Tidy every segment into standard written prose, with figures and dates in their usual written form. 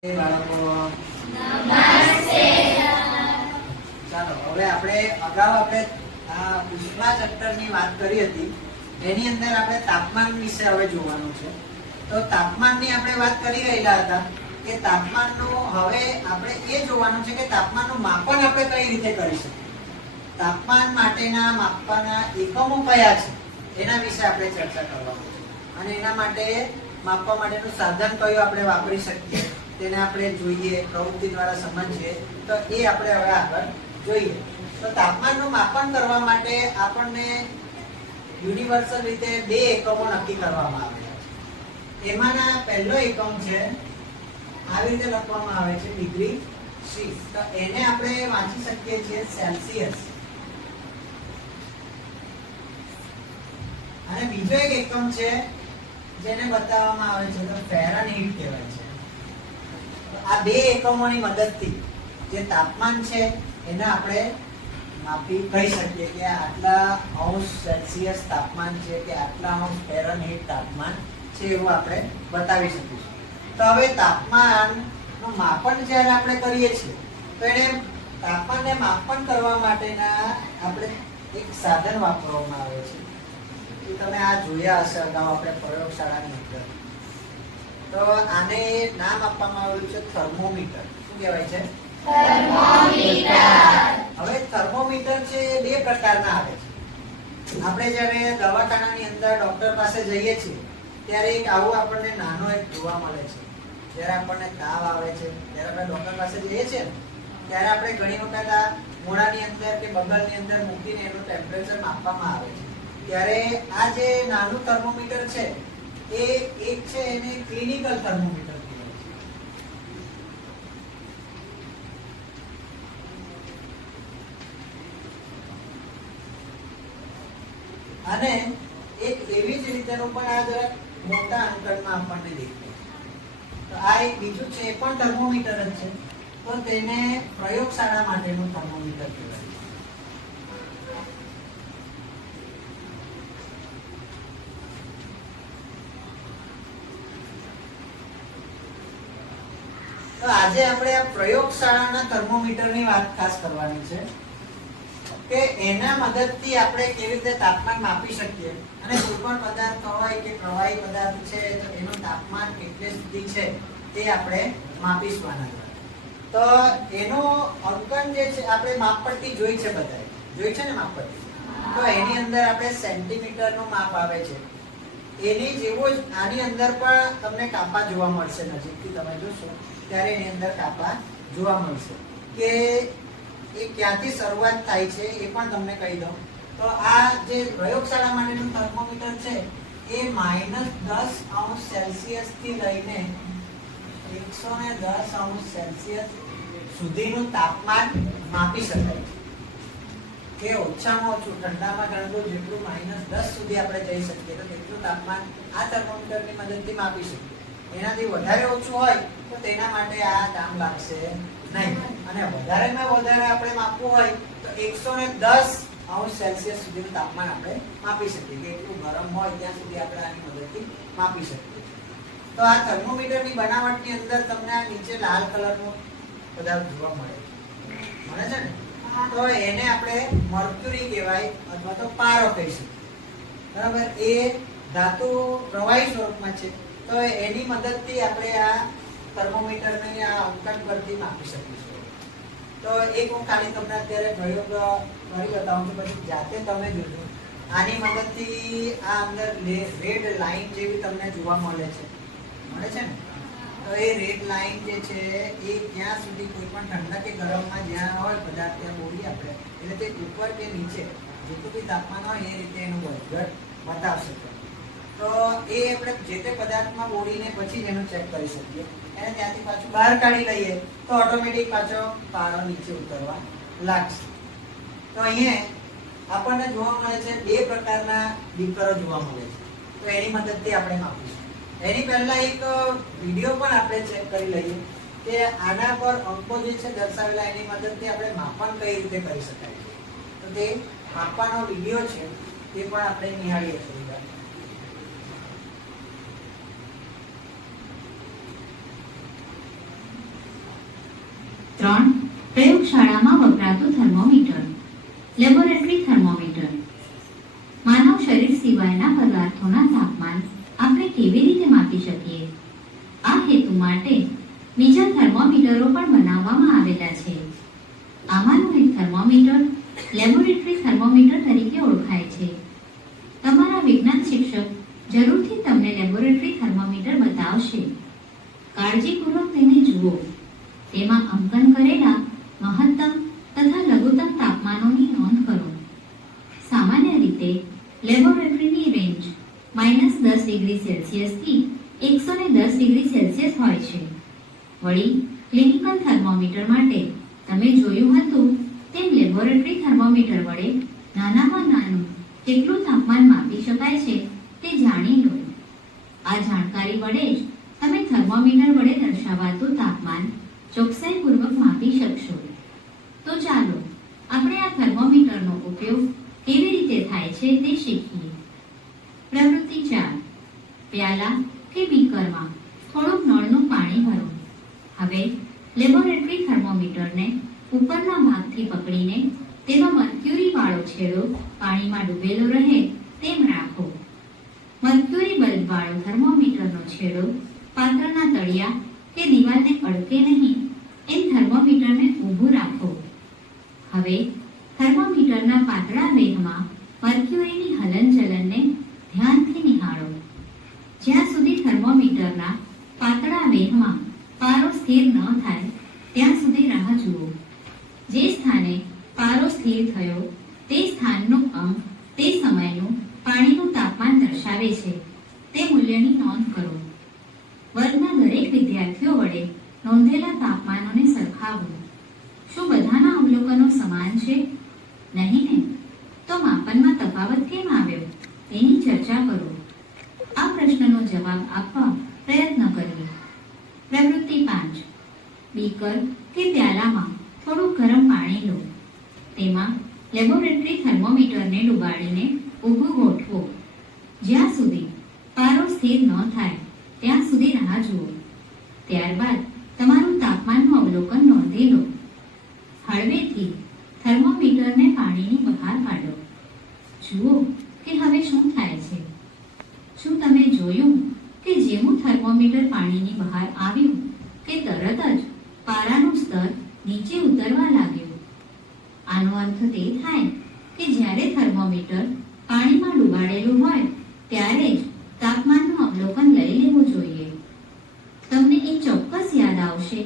બાળકો નમસ્તે. ચાલો હવે અગાઉ આપણે આ ઉષ્મા ચેપ્ટરની વાત કરી હતી. એની અંદર આપણે તાપમાન વિશે હવે જોવાનું છે. તો તાપમાનની આપણે વાત કરી રહેલા હતા કે તાપમાનનું હવે આપણે એ જોવાનું છે કે તાપમાનનું માપન આપણે કઈ રીતે કરી શકીએ. તાપમાન માટેના માપવાના એકમો કયા છે એના વિશે આપણે ચર્ચા કરવાની છે. અને એના માટે માપવા માટેનું સાધન કયું આપણે વાપરી શકીએ તેને આપણે જોઈએ, પ્રવૃત્તિ દ્વારા સમજીએ. તો એ આપણે હવે આગળ જોઈએ. તો તાપમાનનું માપન કરવા માટે આપણને યુનિવર્સલ રીતે બે એકમો નક્કી કરવામાં આવ્યા છે. એમાંના પહેલો એકમ છે આવી રીતે લખવામાં આવે છે ડિગ્રી સી. તો એને આપણે વાંચી શકીએ છીએ સેલ્સિયસ. અને બીજો એક એકમ છે જેને બતાવવામાં આવે છે તો ફેરનહીટ કહેવાય છે. આ બે એકમોની મદદથી જે તાપમાન છે એને આપણે કહી શકીએ કે આટલા અંશ સેલ્સિયસ તાપમાન છે કે આટલા અંશ ફેરનહીટ તાપમાન છે એવું આપણે બતાવી શકીશું. તો હવે તાપમાનનું માપન જ્યારે આપણે કરીએ છીએ તો એને તાપમાનને માપન કરવા માટેના આપણે એક સાધન વાપરવામાં આવે છે. તમે આ જોયા હશે અગાઉ આપણે પ્રયોગશાળાની અંદર. તો આને નામ આપવામાં આવેલું છે થર્મોમીટર. શું કહેવાય છે? થર્મોમીટર. હવે થર્મોમીટર છે બે પ્રકારના આવે છે. આપણે જ્યારે દવાખાનાની અંદર ડોક્ટર પાસે જઈએ છીએ ત્યારે એક આવું આપણને નાનો એક જોવા મળે છે. જ્યારે આપણને તાવ આવે છે ત્યારે આપણે ડોક્ટર પાસે જઈએ છીએ ત્યારે આપણે ઘણી વખત આ મોઢાની અંદર કે બગલની અંદર મૂકીને એનું ટેમ્પરેચર માપવામાં આવે છે. ત્યારે આ જે નાનું થર્મોમીટર છે એ એક છે એને ક્લિનિકલ થર્મોમીટર કહેવાય છે. અને એક એવી જ રીતેનું પણ આ જરા મોટા અંકનમાં આપણને દેખાય. તો આ એક બીજું છે એ પણ થર્મોમીટર જ છે. તો તેને પ્રયોગશાળા માટેનું થર્મોમીટર કહેવાય. તો આજે આપણે આ પ્રયોગશાળાના થર્મોમીટરની વાત ખાસ કરવાની છે કે એના મદદથી આપણે કેવી રીતે તાપમાન માપી શકીએ. અને કોઈ પણ પદાર્થ હોય કે પ્રવાહી પદાર્થ છે તો એનું તાપમાન કેટલે સુધી છે તે આપણે માપીશું આના દ્વારા. તો એનું અંકન જે છે આપણે માપપટ્ટી જોઈ છે, બધાએ જોઈ છે ને માપપટ્ટી. તો એની અંદર આપણે સેન્ટીમીટરનું માપ આવે છે. એની જેવું જ આની અંદર પણ તમને કાપા જોવા મળશે. નજીકથી તમે જોશો ત્યારે એની અંદર કાપા જોવા મળશે કે એ ક્યાંથી શરૂઆત થાય છે એ પણ તમને કહી દઉં. તો આ જે પ્રયોગશાળા માટેનું થર્મોમીટર છે એ -10 સેલ્સિયસ થી લઈને 110 સેલ્સિયસ સુધીનું તાપમાન માપી શકાય છે. કે ઓછામાં ઓછું ઠંડામાં ઠંડુ જેટલું -10 સુધી આપણે જઈ શકીએ તો તેટલું તાપમાન આ થર્મોમીટરની મદદથી માપી શકીએ. એનાથી વધારે ઓછું હોય તો તેના માટે આ કામ લાગશે નહીં. અને વધારેમાં વધારે આપણે માપવું હોય તો 110 સેલ્સિયસ સુધીનું તાપમાન આપણે માપી શકીએ કે એટલું ગરમ હોય ત્યાં સુધી આપણે આની મદદથી માપી શકીએ. તો આ થર્મોમીટરની બનાવટની અંદર તમને આ નીચે લાલ કલરનો પદાર્થ જોવા મળે છે ને. તો એને આપણે મર્ક્યુરી કહેવાય અથવા તો પારો કહી શકીએ. બરાબર. એ ધાતુ પ્રવાહી સ્વરૂપમાં છે. તો એની મદદથી આપણે આ થર્મોમીટરને આ અંકન પરથી માપી શકીશું. તો એક હું ખાલી તમને અત્યારે પ્રયોગ કરી બતાવું છું, પછી જાતે તમે જોજો. આની મદદથી આ અંદર રેડ લાઈન જેવી તમને જોવા મળે છે ને. તો એ રેડ લાઈન જે છે એ જ્યાં સુધી કોઈ પણ ઠંડા કે ગરમમાં જ્યાં હોય પદાર્થ ત્યાં બોલીએ આપણે એટલે તે ઉપર કે નીચે જેટલું બી તાપમાન હોય એ રીતે એનું વધઘટ બતાવશે. તો એ આપણે જે તે પદાર્થમાં બોલીને પછી જ એનું ચેક કરી શકીએ. એને ત્યાંથી પાછું બહાર કાઢી લઈએ તો ઓટોમેટિક પાછો પારો નીચે ઉતરવા લાગશે. તો અહીંયા આપણને જોવા મળે છે બે પ્રકારના બીકરો જોવા મળે છે. તો એની મદદથી આપણે માપીશું. એની પહેલા એક વિડીયો પણ આપણે ચેક કરી લઈએ કે આના પર અંકો જે છે દર્શાવેલા એની મદદથી આપણે માપન કઈ રીતે કરી શકાય છે. તો તે માપવાનો વિડીયો છે તે પણ આપણે નિહાળીએ છીએ. 3. પ્રયોગશાળામાં વપરાતું થર્મોમીટર. Laboratory thermometer. માનવ શરીર સિવાયના પદાર્થોના તાપમાન આપણે કેવી રીતે માપી શકીએ? આ હેતુ માટે બીજા થર્મોમીટરો પણ બનાવવામાં આવેલા છે. આમાંનું એક થર્મોમીટર લેબોરેટરી થર્મોમીટર તરીકે ઓળખાય છે. તમારા વિજ્ઞાન શિક્ષક જરૂરથી તમને લેબોરેટરી થર્મોમીટર બતાવશે. કાળજીપૂર્વક તેને જુઓ. તેમાં અંકન કરેલા મહત્તમ તથા લઘુત્તમ તાપમાનોની નોંધ કરો. સામાન્ય રીતે લેબોરેટરીની રેન્જ -10 ડિગ્રી સેલ્સિયસથી 110 ડિગ્રી સેલ્સિયસ હોય છે. વળી ક્લિનિકલ થર્મોમીટર માટે તમે જોયું હતું તેમ લેબોરેટરી થર્મોમીટર વડે નાનામાં નાનું કેટલું તાપમાન માપી શકાય છે તે જાણી લો. આ જાણકારી વડે જ તમે થર્મોમીટર વડે દર્શાવાતું તાપમાન ચોકસાઈપૂર્વક માપી શકશો. તો ચાલો આપણે આ થર્મોમીટરનો ઉપયોગ કેવી રીતે થાય છે તે શીખીએ. પ્રવૃત્તિ 4. પ્યાલા કે બીકરમાં થોડુંક નળનું પાણી ભરો. હવે લેબોરેટરી થર્મોમીટરને ઉપરના ભાગથી પકડીને તેનો મર્ક્યુરી વાળો છેડો પાણીમાં ડૂબેલો રહે તેમ રાખો. મર્ક્યુરી બલ્બ વાળો થર્મોમીટરનો છેડો પાત્રના તળિયા કે દિવાલને અડકે નહીં એમ થર્મોમીટરને ઊભું રાખો. હવે થર્મોમીટરના પાતળા વેગમાં મર્ક્યુરીની હલનચલનને ધ્યાનથી નિહાળો. જ્યાં સુધી થર્મોમીટરના પાતળા વેગમાં પારો સ્થિર ન થાય ત્યાં સુધી રાહ જુઓ. જે સ્થાને પારો સ્થિર થયો તે સ્થાનનું અંક તે સમયનું પાણીનું તાપમાન દર્શાવે છે તે મૂલ્યની નોંધ કરો. વર્ગના દરેક વિદ્યાર્થીઓ વડે નોંધેલા તાપમાનોને સરખાવો. શું બધાના અવલોકનો સમાન છે? નહીં ને? તો માપનમાં તફાવત કેમ આવ્યો એની ચર્ચા કરો. આ પ્રશ્નનો જવાબ આપવા પ્રયત્ન કરીએ. પ્રવૃત્તિ 5. બીકર કે પ્યાલામાં થોડું ગરમ પાણી લો. તેમાં લેબોરેટરી થર્મોમીટરને ડુબાડીને ઊભું ગોઠવો. જ્યાં સુધી પારો સ્થિર ન થાય ત્યાં સુધી રાહ જુઓ. ત્યારબાદ તમારું તાપમાનનું અવલોકન નોંધી લો. હળવેથી થર્મોમીટરને પાણીની બહાર કાઢો. જુઓ કે હવે શું થાય છે. શું તમે જોયું કે જેવું થર્મોમીટર પાણીની બહાર આવ્યું કે તરત જ પારાનું સ્તર નીચે ઉતરવા લાગ્યું? આનો અર્થ તે થાય કે જ્યારે થર્મોમીટર પાણીમાં ડૂબાડેલું હોય ત્યારે જ તાપમાનનું અવલોકન લઈ લેવું જોઈએ. તમને એ ચોક્કસ યાદ આવશે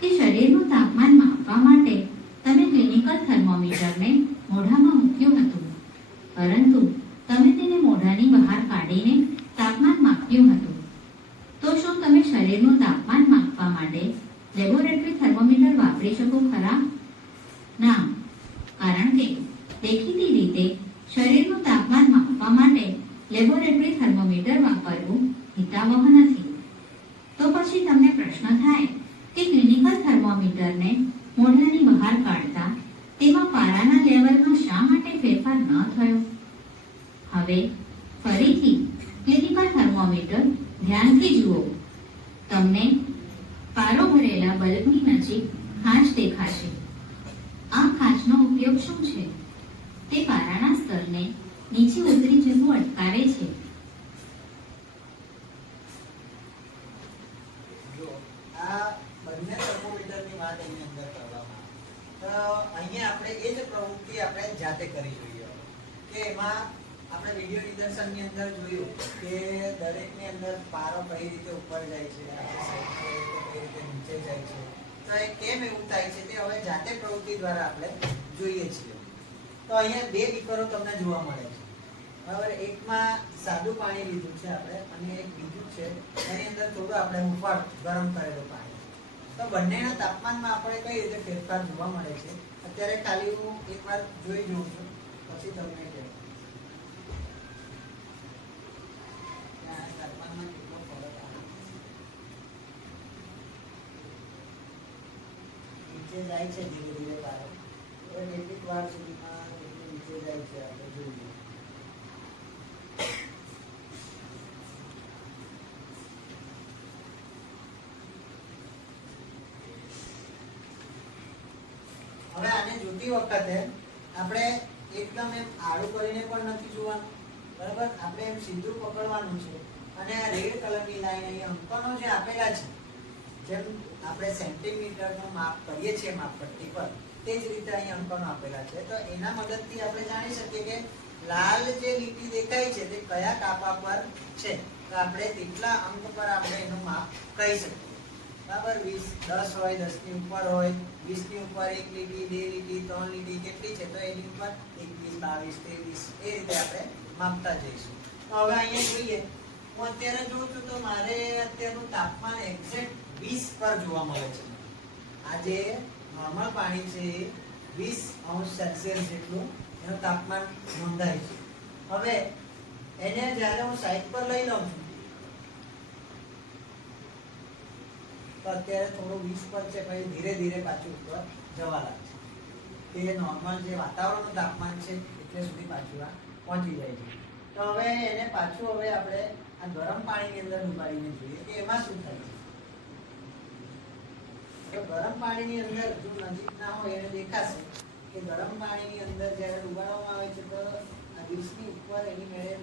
કે શરીરનું તાપમાન માપવા માટે તમે ક્લિનિકલ થર્મોમીટરને મોઢામાં મૂક્યું હતું, પરંતુ તમે તેને મોઢાની બહાર કાઢીને તાપમાન માપ્યું હતું. તો શું તમે શરીરનું તાપમાન માપવા માટે લેબોરેટરી થર્મોમીટર વાપરી શકો ખરા? ના, કારણ કે દેખીતી રીતે શરીરનું તાપમાન માપવા માટે લેબોરેટરી થર્મોમીટર વાપરવું હિતાવહ નથી. તો પછી તમને પ્રશ્ન થાય કે ક્લિનિકલ થર્મોમીટરને મોઢાની બહાર કાઢતા તેમાં પારાના લેવલમાં શા માટે ફેરફાર ન થયો? હવે ફરીથી ક્લિનિકલ થર્મોમીટર ધ્યાનથી જુઓ. તમને પારો ભરેલા બલ્બની નજીક ખાંચ દેખાશે. આ ખાંચનો ઉપયોગ શું છે? તે પારાના સ્તરને નીચે ઉતરી જવું અટકાવે છે. જો આ બંને થર્મોમીટરની વાત એની અંદર કરવામાં તો અહીંયા આપણે એ જ પ્રવૃત્તિ આપણે જાતે કરી જોઈએ કે એમાં આપણે વિડીયો નિદર્શનની અંદર જોયું કે દરેકની અંદર પારો કઈ રીતે ઉપર જાય છે, કઈ રીતે નીચે જાય છે. તો એ કેમ એવું થાય છે તે હવે જાતે પ્રવૃત્તિ દ્વારા આપણે જોઈએ છીએ. તો અહીંયા બે બીકરો તમને જોવા મળે છે. બરાબર, એકમાં સાદું પાણી લીધું છે આપણે અને એક બીજું છે એની અંદર થોડું આપણે હુંફાળ ગરમ કરેલું પાણી. તો બંનેના તાપમાનમાં આપણે કઈ રીતે ફેરફાર જોવા મળે છે અત્યારે ખાલી હું એકવાર જોઈ જોઉં છું, પછી તમને કહું તાપમાનમાં કેટલો ફરક આવે. નીચે જાય છે ધીરે ધીરે પારો. કેટલીક વાર સુધીમાં નીચે જાય છે આપણે જોઈએ. જોતી વખતે આપણે એકદમ એમ આડું કરીને પણ નથી જોવાનું, બરાબર? આપણે એમ સીધું પકડવાનું છે અને આ રેડ કલરની લાઈન અહીં અંકોનો જે આપેલા છે, જેમ આપણે સેન્ટીમીટરનું માપ કરીએ છીએ માપપટ્ટી પર, તે જ રીતે અહીં અંકોનો આપેલા છે. તો એના મદદથી આપણે જાણી શકીએ કે લાલ જે લીટી દેખાય છે તે કયા કાપા પર છે. તો આપણે તેટલા અંક પર આપણે એનું માપ કહી શકીએ, બરાબર? 20, 10 હોય, 10 ની ઉપર હોય, 20 ની ઉપર 1 લીટી, 2 લીટી, 3 લીટી કેટલી છે તો એની ઉપર 21, 22, 23 એ રીતે આપણે માપતા જઈશું. તો હવે અહીંયા જોઈએ, હું અત્યારે જોઉં છું તો મારે અત્યારનું તાપમાન એક્ઝેક્ટ 20 પર જોવા મળે છે. આ જે નોર્મલ પાણી છે એ 20°C જેટલું એનું તાપમાન નોંધાય છે. હવે એને જ્યારે હું સાઈડ પર લઈ લઉં છું તો અત્યારે થોડું 20 પર છે, પછી ધીરે ધીરે પાછું ઉપર જવા લાગશે. તે નોર્મલ જે વાતાવરણનું તાપમાન છે એટલે સુધી પાછું આ પહોંચી જાય છે. તો હવે એને પાછું હવે આપણે આ ગરમ પાણીની અંદર ડુબાડીને જોઈએ કે એમાં શું થાય છે. તો ગરમ પાણીની અંદર જો નજીક ના હોય એને દેખાશે કે ગરમ પાણીની અંદર જ્યારે ડુબાડવામાં આવે છે તો આ 20 ની ઉપર એની મેળે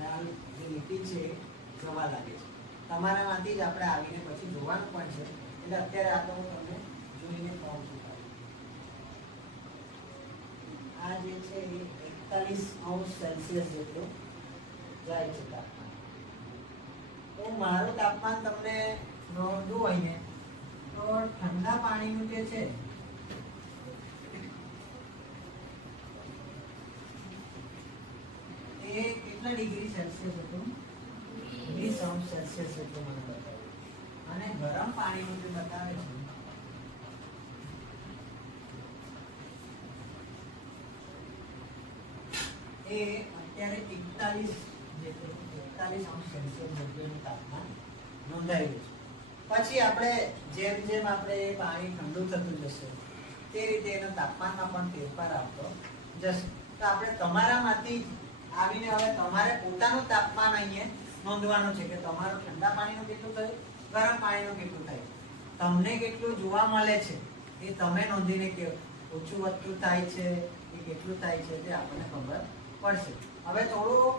લાલ જે લીટી છે જવા લાગે છે. તમારામાંથી જ આપણે આવીને પછી જોવાનું પણ છે, એટલે અત્યારે આ તો હું તમને જોઈને કહું છું. આ જે છે એ 41°C જેટલું જાય છે તાપમાન. તો મારું તાપમાન તમને નોંધવું હોય ને તો ઠંડા પાણીનું જે છે એ કેટલા ડિગ્રી સેલ્સિયસ હતું? 20°C જેટલું મને બતાવ્યું. અને ગરમ પાણીનું જે બતાવે છે એ અત્યારે 41°C જેટલું તાપમાન નોંધાયેલું છે. પછી આપણે જેમ જેમ આપણે પાણી ઠંડુ થતું જશે તે રીતે એના તાપમાનમાં પણ ફેરફાર આવતો જશે. તો આપણે તમારામાંથી આવીને હવે તમારે પોતાનું તાપમાન અહીંયા નોંધવાનું છે કે તમારું ઠંડા પાણીનું કેટલું થયું, ગરમ પાણીનું કેટલું થયું, તમને કેટલું જોવા મળે છે એ તમે નોંધીને કે ઓછું વધતું થાય છે એ કેટલું થાય છે તે આપણને ખબર પડશે. હવે થોડું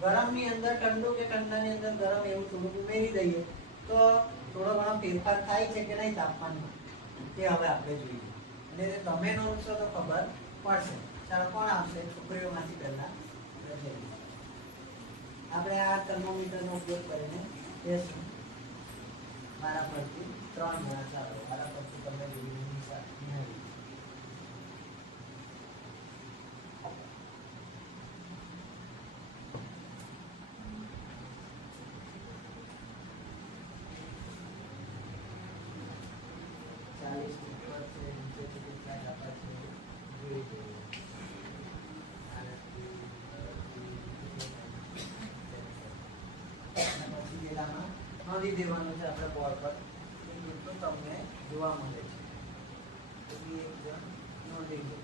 ગરમની અંદર ઠંડુ કે ઠંડાની અંદર ગરમ એવું થોડુંક ઉમેરી દઈએ તો થોડો ઘણો ફેરફાર થાય છે કે નહીં તાપમાનમાં તે હવે આપણે જોઈએ, અને તમે નોંધશો તો ખબર પડશે. ચાલો કોણ આવશે? છોકરીઓમાંથી પહેલા આપણે આ થર્મોમીટરનો ઉપયોગ કરીને લેશું. મારા પરથી 3 જણા, ચાલો મારા પરથી તમે જોઈને સાથે નોંધી દેવાનું છે આપણે બોર્ડ પર કેટલું તમને જોવા મળે છે. એક જણ નોંધી દો.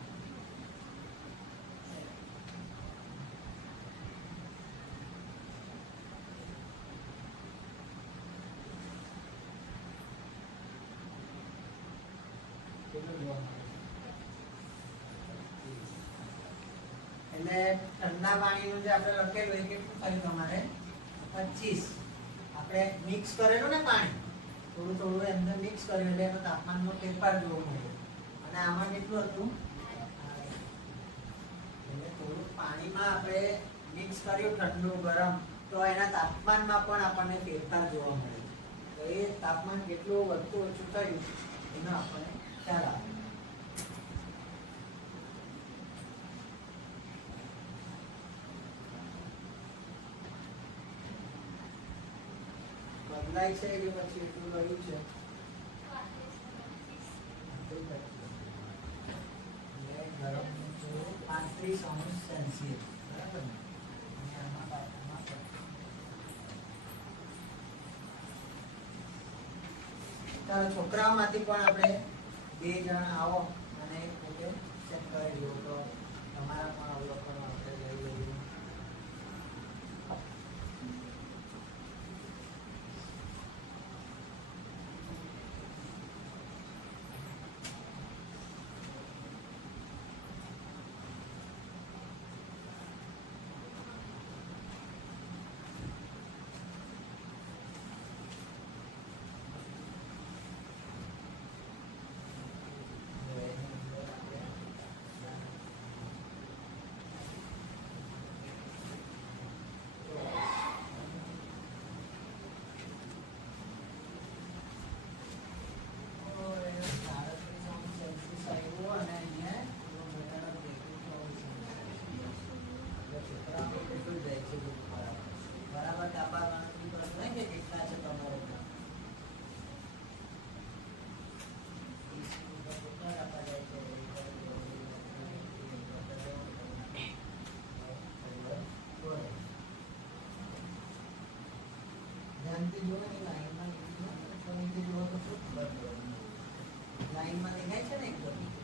કેટલું જોવા મળે છે? એટલે ઠંડા પાણીનું જે આપણે લખેલું એ કેટલું થયું તમારે? 25. આપણે મિક્સ કરેલું ને પાણી થોડું થોડું અંદર મિક્સ કર્યું એટલે એનો તાપમાનનો ફેરફાર જોવા મળ્યો. અને આમાં કેટલું હતું? એટલે થોડું પાણીમાં આપણે મિક્સ કર્યું ઠંડુ ગરમ તો એના તાપમાનમાં પણ આપણને ફેરફાર જોવા મળે. તો એ તાપમાન કેટલું વધતું ઓછું થયું એનો આપણને ખ્યાલ આવે. બદલાય છે કે પછી એટલું રહ્યું છે? 35°C, બરાબર ને? ચાલો છોકરાઓમાંથી પણ આપણે 2 જણા આવો અને પોતે ચેક કરી લો તો તમારા પણ અવલોકનો આપણે લઈ લઈએ. ધ્યાનથી જુઓ ને લાઈનમાં ફરીથી જુઓ તો શું ખબર પડે લાઈનમાં દેખાય છે ને એકદમ